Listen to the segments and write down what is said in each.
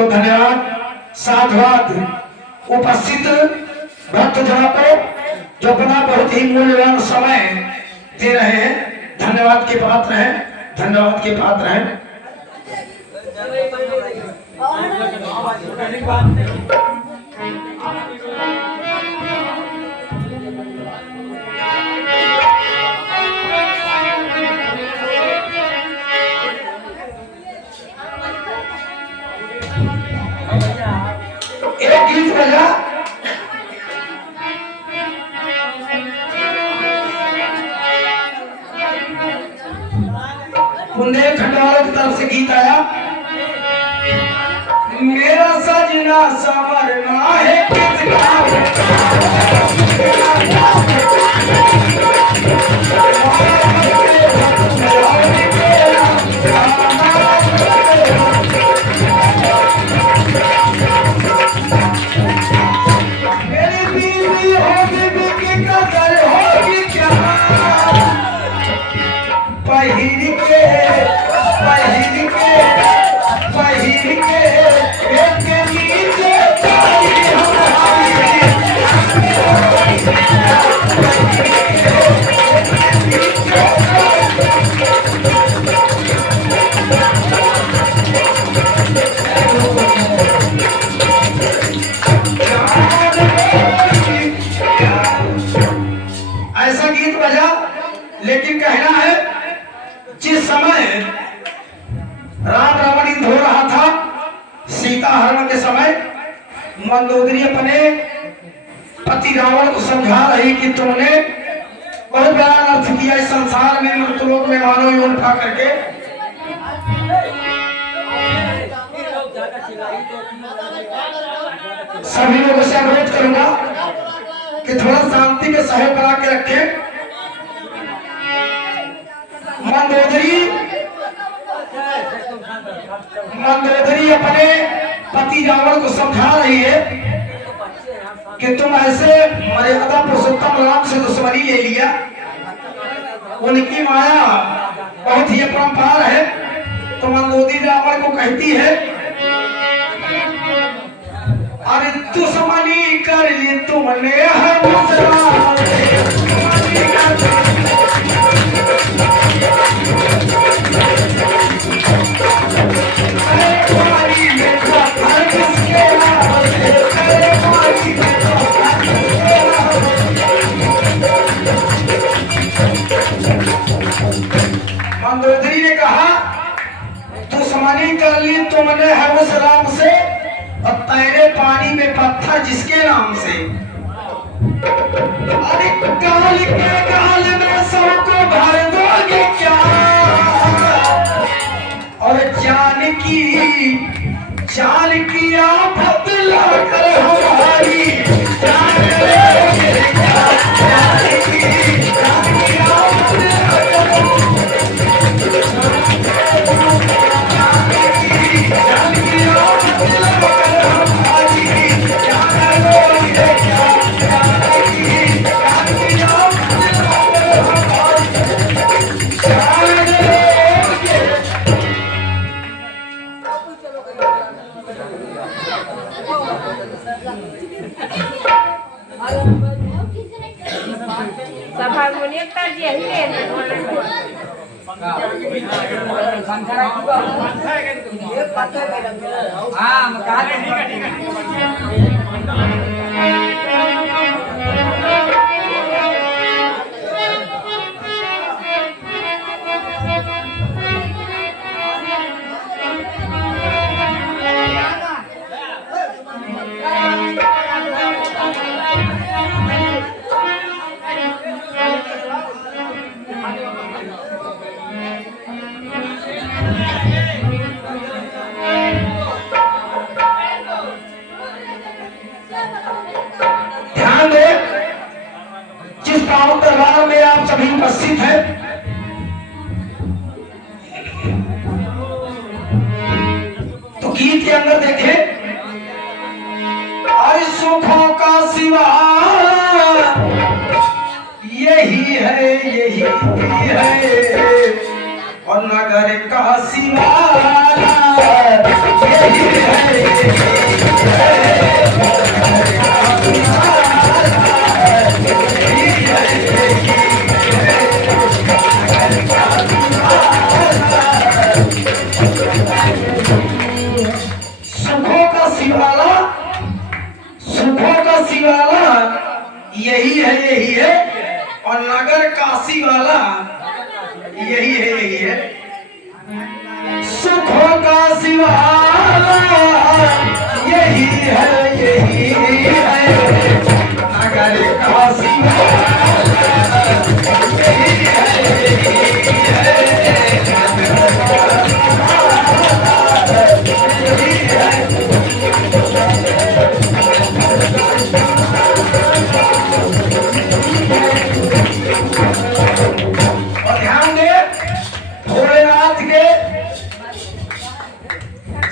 बहुत धन्यवाद। साधुवाद उपस्थित भक्तजनों को जो अपना बहुत ही मूल्यवान समय दे रहे हैं, धन्यवाद के पात्र हैं, धन्यवाद के पात्र हैं। एक गीत बजा, बुंदेल खंडवालों की तरफ से गीत आया। मेरा सजना संवरना है किसका लेकिन कहना है जिस समय राम रावण युद्ध हो रहा था, सीता हरण के समय मंदोदरी अपने पति रावण को समझा रही कि तुमने बहुत बड़ा अनर्थ किया इस संसार में, मृतलोक में मानव योनि उठा करके। सभी लोगों से अनुरोध करूंगा कि थोड़ा शांति के सहयोग बना के रखें। मंदोदरी अपने पति रावण को समझा रही है कि तुम ऐसे मर्यादा पुरुषोत्तम राम से दुश्मनी ले लिया, उनकी माया बहुत ही अपरंपार है। तो मंदोदरी रावण को कहती है, अरे दुश्मनी कर ली तुमने है मंदोदरी ने कहा, दुश्मनी कर ली तुमने है उस राम से और तैरे पानी में पत्थर जिसके नाम से। अरे काल के काल में सबको भर दोगे क्या, और जान की आफत लाकर हमारी जान लोगे क्या, जान की आफत उपस्थित है। तो गीत के अंदर देखें, आई सुखों का सिवा यही है और नगर का सिवा यही है। सुखों का शिवाला, सुखों का शिवाला यही है और नगर काशी वाला यही है। सुखों का शिवाला यही है नगर काशी वाला यही है।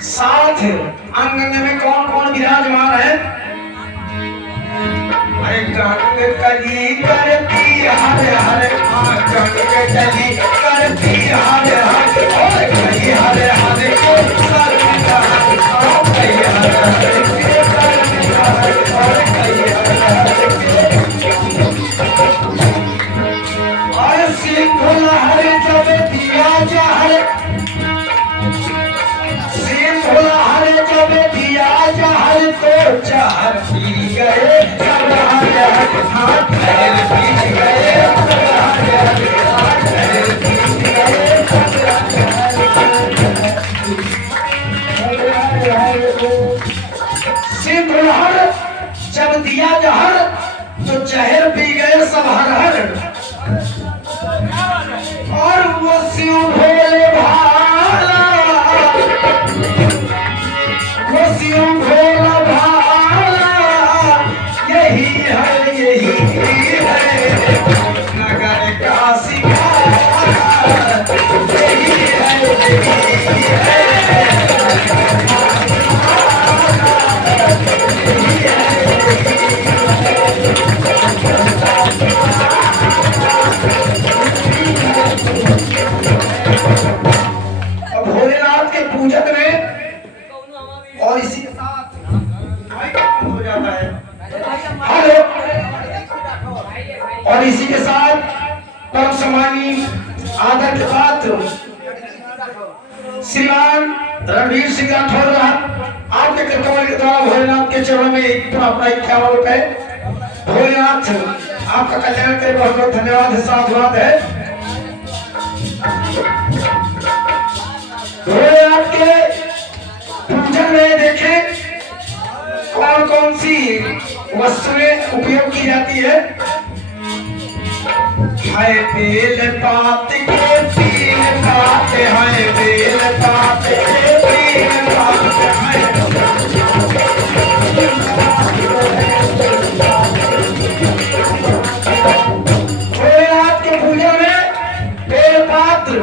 साथ आंगन में कौन कौन विराजमान है? अरे गंग कली करती हर हर, गंग कली करती हर हर, और कली हर हर को सर मिला, और कली हर हर के सर मिला, और कली हर हर और सिंह लहर जब दिया जहर, जब दिया जहर तो जहर पी गए सब हर हाथ पैर पी गए, हाथ पैर पी गए। सिंह लहर जब दिया जहर तो जहर पी गए सब हर और वो शिव भोले भाला, भोला भाला यही है नगर काशी वाला यही है। भोलेनाथ के पूजन में और इसी के साथ हो जाता है हेलो, और इसी के साथ परम सम्मानी आदर के पात्र श्रीमान रणवीर सिंह राठौर आपके कर्तव्य के द्वारा भोलेनाथ के चरणों में अपना 51 रुपए। भोलेनाथ आपका कल्याण करे, बहुत बहुत धन्यवाद है, साधुवाद है। भोलेनाथ के पूजन में देखें कौन कौन सी वस्तुएं उपयोग की जाती है। हाय बेल पात के 3 पात, हाय बेल पात के 3 पात, भोलेनाथ के पूजा में बेल पात्र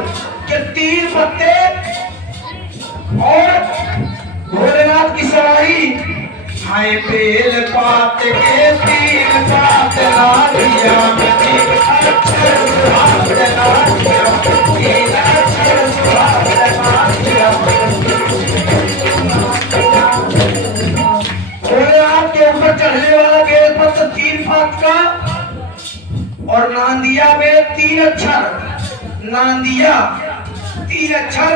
के 3 पत्ते और भोलेनाथ की सवारी हाय बेल पात के 3 पात लालिया मनी अक्षर सुहाग लालिया, तीन अक्षर सुहाग लालिया। भोलेनाथ के ऊपर चढ़ने वाला बेल पत्र 3 पात का और नांदिया में 3 अक्षर, नांदिया 3 अक्षर,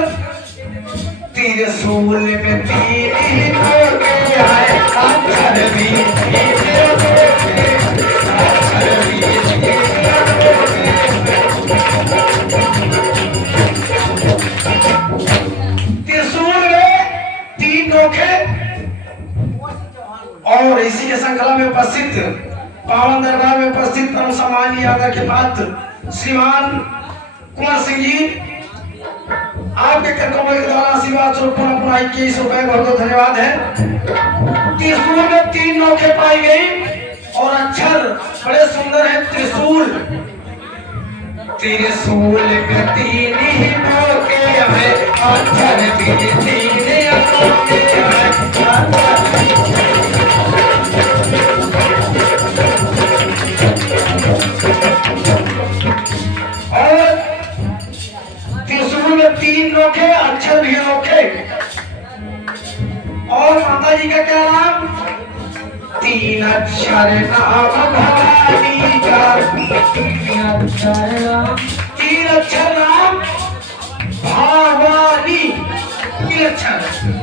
त्रिशूल में 3 ही ठोके आए अक्षर भी, त्रिशूल में 3 नोखे और इसी के श्रृंखला में उपस्थित पावन दरबार में उपस्थित परम सम्मानीय आदर के पात्र श्रीमान कुंवर सिंह जी आपके कर्तव्य के द्वारा आशीर्वाद स्वरूप पुनः 21 रुपए बहुत बहुत धन्यवाद है। त्रिशूल में 3 नोखे पाई गई और अक्षर बड़े सुंदर है। त्रिशूल, त्रिशूल में 3 ही नोखे हैं, अक्षर भी 3 नोखे हैं। और त्रिशूल में 3 नोखे, अक्षर भी नोखे और और माता जी का क्या नाम? तीन अक्षर नाम भवानी का, तीन अक्षर नाम भवानी, तीन अक्षर नाम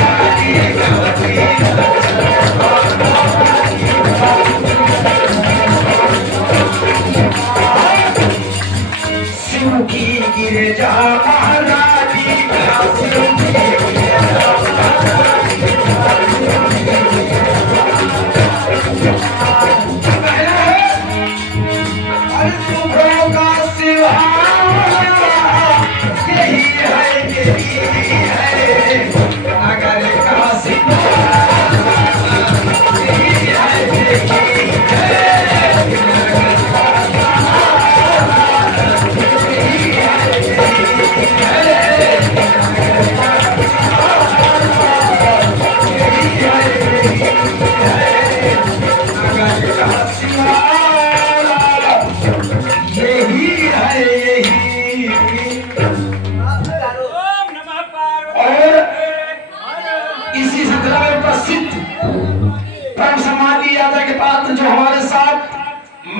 भवानी का, तीन शिव की गिरजा महारानी का, शिव की गिरजा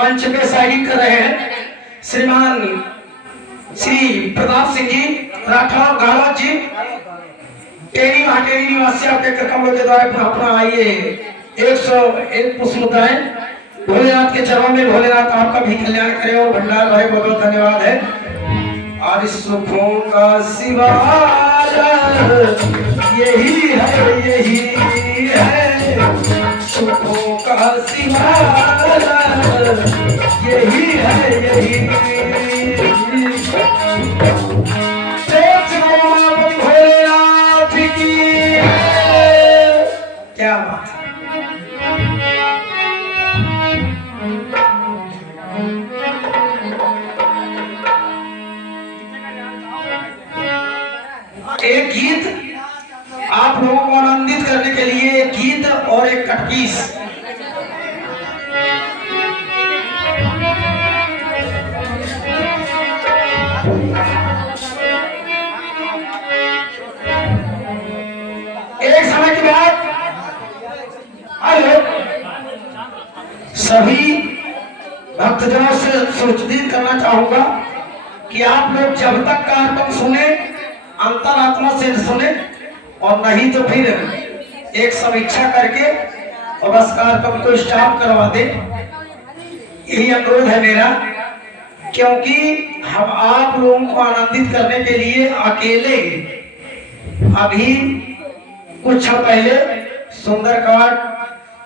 मंच पे शायरी कर रहे हैं श्रीमान श्री प्रताप सिंह जी राठौर गाड़वा जी, टेरी महाटेरी निवासी आपके कमलों के द्वारा अपना आइए 101 पुष्पदाएं भोलेनाथ के चरणों में। भोलेनाथ आपका भी कल्याण करे और भंडार भाई बहुत बहुत धन्यवाद है। और सुखों का सिवार यही है, सुखों का सिवार यही है। भोलेनाथ की क्या बात है। एक गीत आप लोगों को आनंदित करने के लिए, एक गीत और एक कटपीस। एक समय के बाद सभी भक्तजनों से सूचित करना चाहूंगा कि आप लोग जब तक कार्यक्रम सुने अंतरात्मा से सुने, और नहीं तो फिर एक समीक्षा करके और बस कार्यक्रम को स्टार्ट करवा दे। यही अनुरोध है मेरा, क्योंकि हम आप लोगों को आनंदित करने के लिए अकेले अभी कुछ क्षण पहले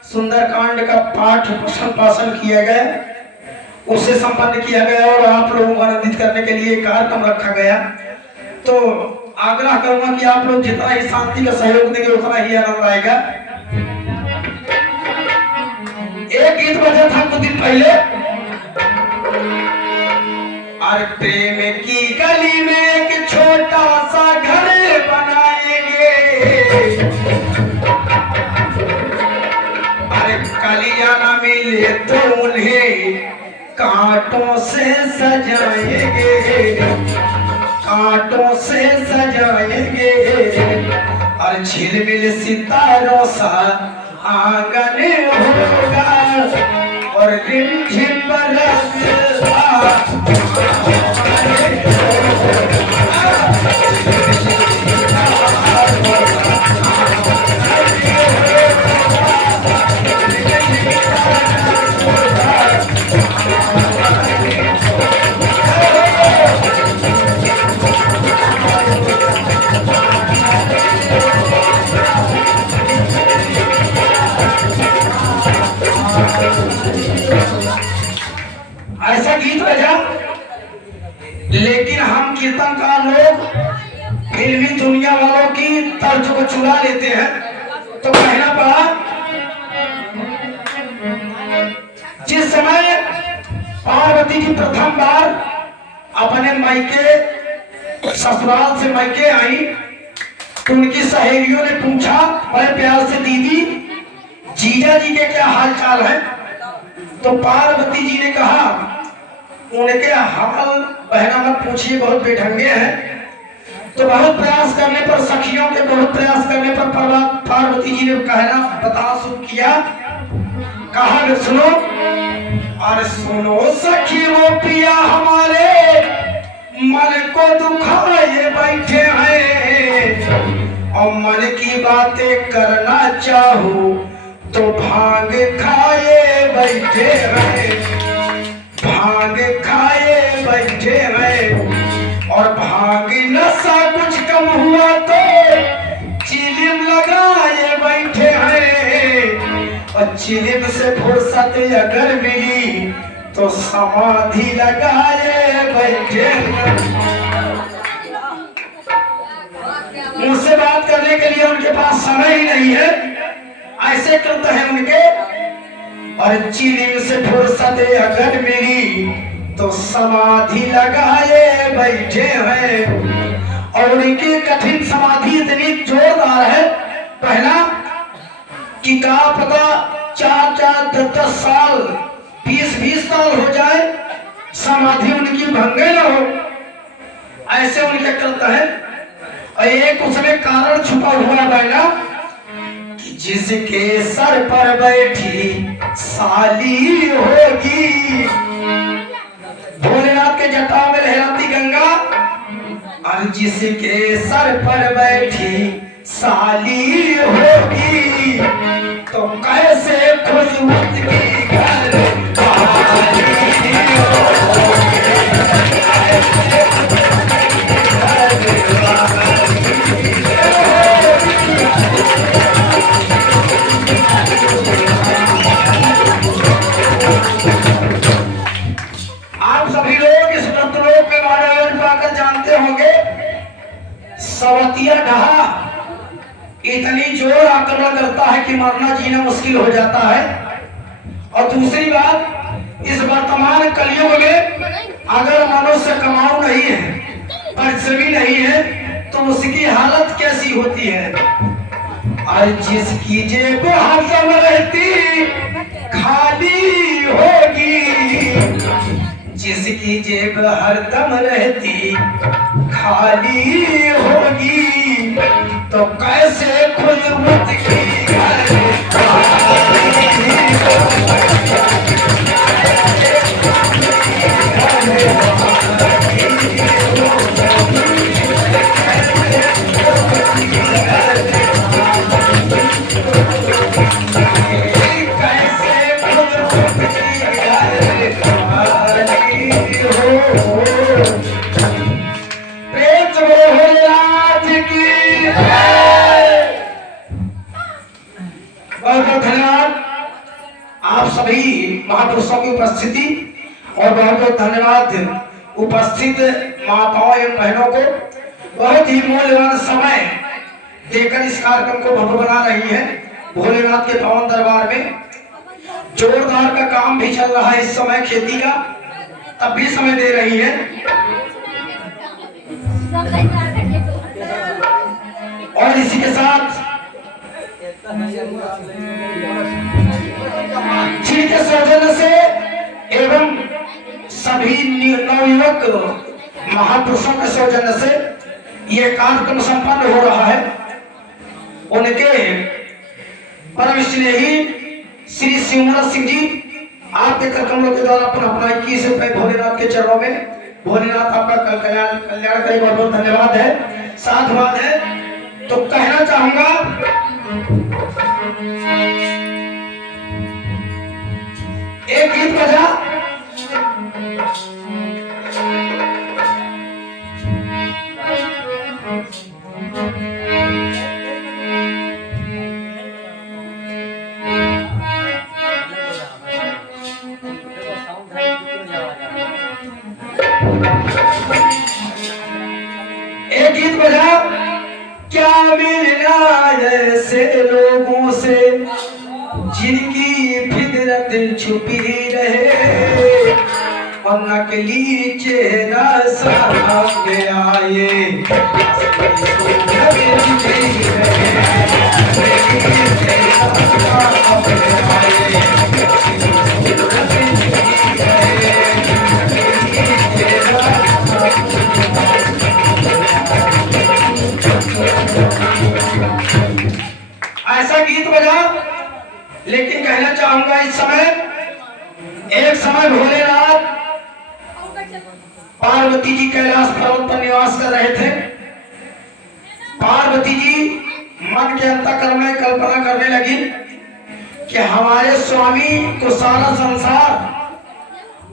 सुंदरकांड का पाठ संपादन किया गया, उसे संपन्न किया गया और आप लोगों को आनंदित करने के लिए कार्यक्रम रखा गया। तो आग्रह करूंगा कि आप लोग जितना ही शांति का सहयोग देंगे उतना ही आनंद आएगा। एक गीत बजा था कुछ दिन पहले, और प्रेम की गली में एक छोटा सा घर बनाएंगे, अरे कलियां न मिले तो उन्हें कांटों से सजाएंगे, कांटों से सजाएंगे, और झिलमिल सितारों सा आंगन होगा, और रिमझिम बरसता ऐसा गीत बजा। लेकिन हम कीर्तनकार लोग फिल्मी दुनिया वालों की तर्ज को चुरा लेते हैं, तो कहना पड़ा जिस समय पार्वती जी प्रथम बार अपने मायके ससुराल से मायके आई तो उनकी सहेलियों ने पूछा बड़े प्यार से, दीदी जीजा जी के क्या हाल चाल है? तो पार्वती जी ने कहा उनके हाल बहना मत पूछिए, बहुत बेढंगे हैं। तो बहुत प्रयास करने पर, सखियों के बहुत प्रयास करने पर पार्वती जी ने कहना बताना शुरू किया। कहा सुनो, और सुनो सखी वो पिया हमारे मन को दुखाए बैठे हैं, और मन की बातें करना चाहो तो भांग खाए बैठे हैं, भांग खाए बैठे हैं, और भांग नशा कुछ कम हुआ तो चिलिम लगाए बैठे हैं, और चिलिम से फुर्सत अगर मिली तो समाधि लगाए बैठे हैं। मुझसे बात करने के लिए उनके पास समय ही नहीं है, ऐसे करते हैं उनके। और चिलिम से फुर्सत अगर मिली तो समाधि लगाए बैठे हैं, और उनकी कठिन समाधि इतनी जोरदार है। पहला कि क्या पता 4-4, 10-10 साल, 20-20 साल हो जाए, समाधि उनकी भंगे न हो, ऐसे उनके करता है। और एक उसमें कारण छुपा हुआ है कि जिसके सर पर बैठी साली होगी, भोलेनाथ के जटा में लहराती गंगा, और जिसके सर पर बैठी साली होगी तो कैसे खुश उसकी घर आप सभी लोग इस नृत्यलोक के बारे में पाकर जानते होंगे। सवतिया ढहा इतनी जोर आक्रमण करता है कि मरना जीना मुश्किल हो जाता है। और दूसरी बात, इस वर्तमान कलयुग में अगर मनुष्य कमाऊ नहीं है, परिश्रमी नहीं है, तो उसकी हालत कैसी होती है। और जिसकी जेब हरदम रहती खाली होगी, जिसकी जेब हरदम रहती खाली होगी तो कैसे खुद उसकी घर महापुरुषों की उपस्थिति, और बहुत बहुत धन्यवाद उपस्थित माताओं एवं बहनों को। बहुत ही मूल्यवान समय देकर इस कार्यक्रम को भव्य बना रही है। भोलेनाथ के पावन दरबार में जोरदार का काम भी चल रहा है इस समय, खेती का, तब भी समय दे रही है। और इसी के साथ जिनके सौजन्य से एवं सभी नवयुवक महापुरुषों के सौजन्य से ये कार्यक्रम संपन्न हो रहा है, उनके परम स्नेही श्री शिवनाथ सिंह जी आपके कमलों के द्वारा अपना 21 रुपए भोलेनाथ के चरणों में, भोलेनाथ आपका कल्याण करे, बहुत बहुत धन्यवाद है, साधुवाद है। तो कहना चाहूंगा, एक गीत बजा। एक गीत बजा। क्या मिलना ऐसे लोगों से जिनकी फितरत छुपी रहे, और नकली चेहरा सामने आए, गीत बजा, लेकिन कहना चाहूंगा इस समय, एक समय भोलेनाथ पार्वती जी कैलाश पर्वत पर निवास कर रहे थे। पार्वती जी मन के अंतःकरण में कल्पना करने लगी कि हमारे स्वामी को सारा संसार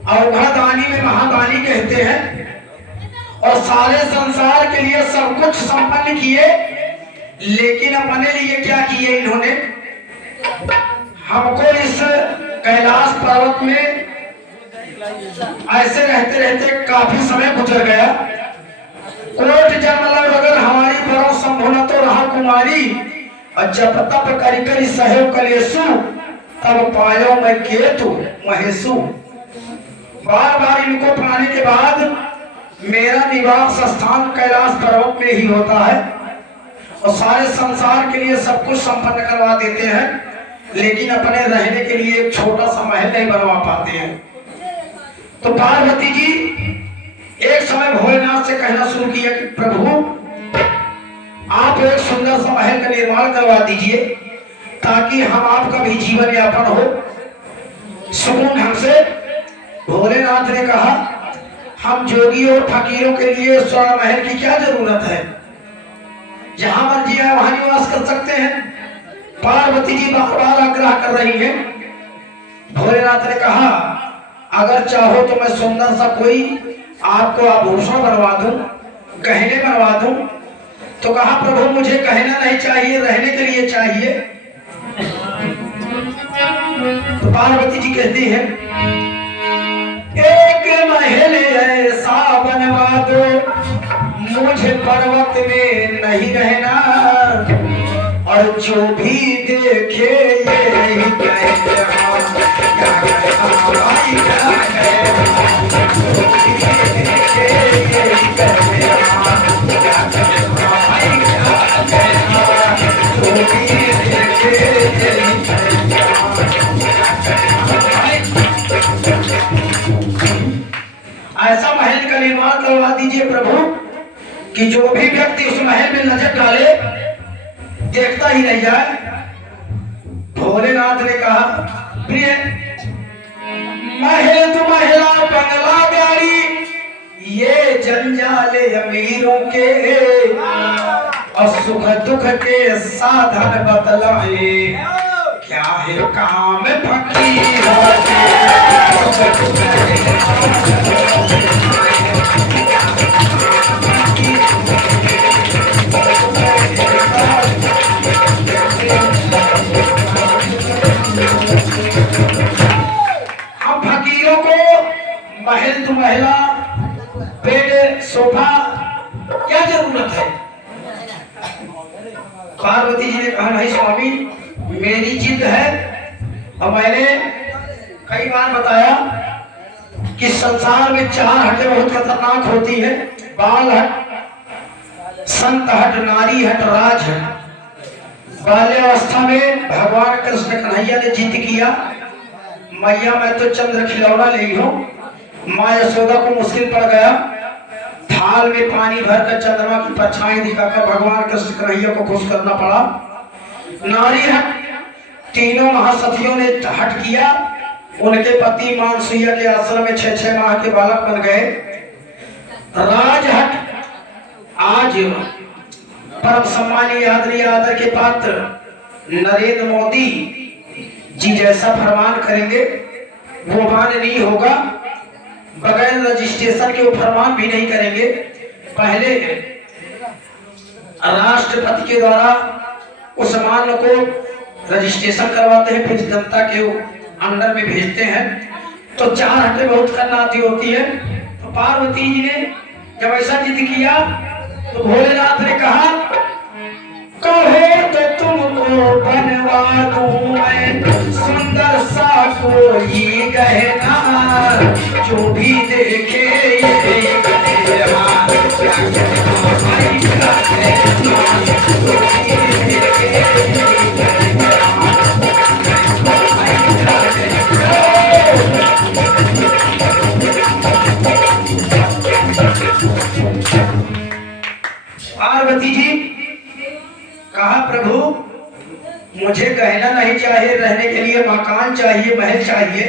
अवघड़दानी में महादानी कहते हैं और सारे संसार के लिए सब कुछ संपन्न किए, लेकिन अपने लिए क्या किए इन्होंने? हमको इस कैलाश पर्वत में ऐसे रहते रहते काफी समय गुजर गया। कोट जन्म अगर हमारी बरो संभोला तो रहा कुमारी, और जब तप करी करी सहयोग कलेसु, तब पायो मैं केतु महेशु। बार बार इनको पाने के बाद मेरा निवास स्थान कैलाश पर्वत में ही होता है और सारे संसार के लिए सब कुछ संपन्न करवा देते हैं, लेकिन अपने रहने के लिए एक छोटा सा महल नहीं बनवा पाते हैं। तो पार्वती जी एक समय भोलेनाथ से कहना शुरू किया कि प्रभु आप एक सुंदर सा महल का निर्माण करवा दीजिए ताकि हम आपका भी जीवन यापन हो सुकून ढंग से। भोलेनाथ ने कहा हम जोगी और फकीरों के लिए स्वर्ण महल की क्या जरूरत है, जहां मर्जी है वहां निवास कर सकते हैं। पार्वती जी बार बार आग्रह कर रही है। भोलेनाथ ने कहा अगर चाहो तो मैं सुंदर सा कोई आपको आभूषण बनवा दूं, गहने बनवा दूं। तो कहा प्रभु मुझे गहना नहीं चाहिए, रहने के लिए चाहिए। तो पार्वती जी कहती है एक महल ऐसा बनवा दो, मुझे पर्वत में नहीं रहना, और जो भी देखे यही कहे ऐसा महल का निर्माण करवा दीजिए प्रभु कि जो भी व्यक्ति उस महल में नजर डाले देखता ही नहीं जाए। भोलेनाथ ने कहा प्रिय महल तो महिला बंगला गाड़ी, ये जंजाले अमीरों के और सुख दुख के साधन बतलाए, क्या है काम फकीरों के। हम फकीरों को महल तो महिला, बेड, सोफा क्या जरूरत है? पार्वती जी ने कहा नहीं स्वामी मेरी जिद है, और मैंने कई बार बताया कि संसार में 4 हटें बहुत खतरनाक होती है। बाल हट, संत हट, नारी हट, राज हट। बाल्यावस्था में भगवान कृष्ण कन्हैया ने जिद किया मैया मैं तो चंद्र खिलौना ले हूं। माँ यशोदा को मुश्किल पड़ गया, थाल में पानी भरकर चंद्रमा की परछाई दिखाकर भगवान कृष्ण कन्हैया को खुश करना पड़ा। नारी हट, तीनों महासतियों ने हट किया, उनके पति मानसूया के आश्रम में 6-6 माह के बालक बन गए। राजहट, आज परम सम्मानीय आदरणीय आदर के पात्र नरेंद्र मोदी जी जैसा फरमान करेंगे वो माननीय होगा, बगैर रजिस्ट्रेशन के वो फरमान भी नहीं करेंगे। पहले राष्ट्रपति के द्वारा उस मान्य को रजिस्ट्रेशन करवाते हैं, फिर जनता के अंडर में भेजते हैं। तो 4 हटें बहुत करनाती होती है। तो पार्वती जी ने जब ऐसा जिद किया तो भोलेनाथ ने कहा कहो तो तुमको बनवा दूं मैं सुंदर सा कोई गहना, जो भी देखे ये पार्वती जी कहा प्रभु मुझे गहना नहीं चाहिए, रहने के लिए मकान चाहिए, महल चाहिए।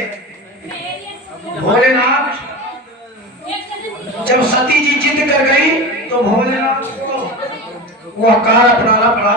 भोलेनाथ जब सती जी जिद कर गई तो भोलेनाथ को वो आकार अपनाना पड़ा।